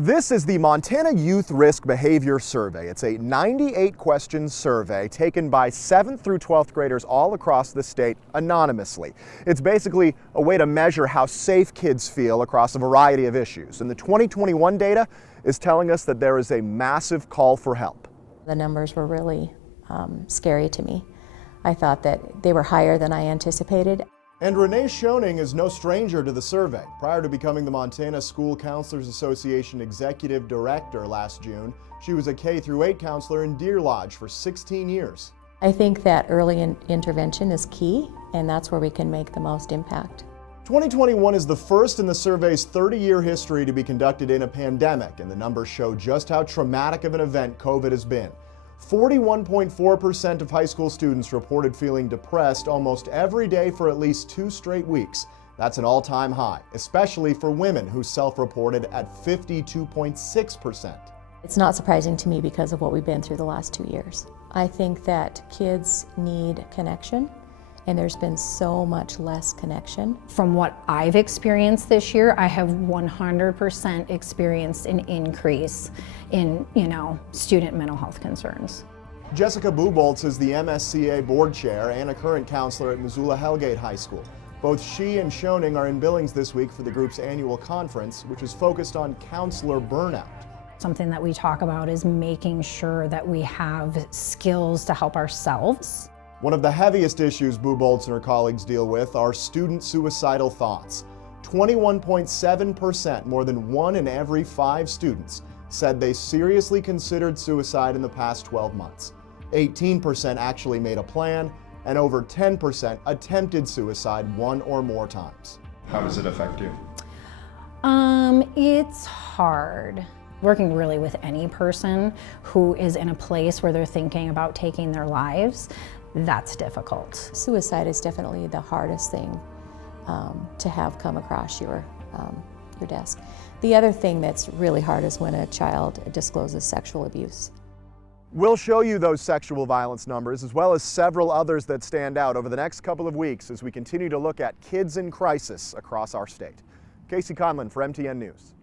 This is the Montana Youth Risk Behavior Survey. It's a 98-question survey taken by 7th through 12th graders all across the state anonymously. It's basically a way to measure how safe kids feel across a variety of issues. And the 2021 data is telling us that there is a massive call for help. The numbers were really scary to me. I thought that they were higher than I anticipated. And Renee Shoning is no stranger to the survey. Prior to becoming the Montana School Counselors Association Executive Director last June, she was a K-8 counselor in Deer Lodge for 16 years. I think that early intervention is key, and that's where we can make the most impact. 2021 is the first in the survey's 30-year history to be conducted in a pandemic, and the numbers show just how traumatic of an event COVID has been. 41.4% of high school students reported feeling depressed almost every day for at least 2 straight weeks. That's an all-time high, especially for women, who self-reported at 52.6%. It's not surprising to me because of what we've been through the last 2 years. I think that kids need connection, and there's been so much less connection. From what I've experienced this year, I have 100% experienced an increase in, student mental health concerns. Jessica Buboltz is the MSCA board chair and a current counselor at Missoula Hellgate High School. Both she and Shoning are in Billings this week for the group's annual conference, which is focused on counselor burnout. Something that we talk about is making sure that we have skills to help ourselves. One of the heaviest issues Buboltz and her colleagues deal with are student suicidal thoughts. 21.7%, more than 1 in every 5 students, said they seriously considered suicide in the past 12 months. 18% actually made a plan, and over 10% attempted suicide 1 or more times. How does it affect you? It's hard. Working really with any person who is in a place where they're thinking about taking their lives, that's difficult. Suicide is definitely the hardest thing to have come across your desk. The other thing that's really hard is when a child discloses sexual abuse. We'll show you those sexual violence numbers, as well as several others that stand out over the next couple of weeks as we continue to look at kids in crisis across our state. Casey Conlon for MTN News.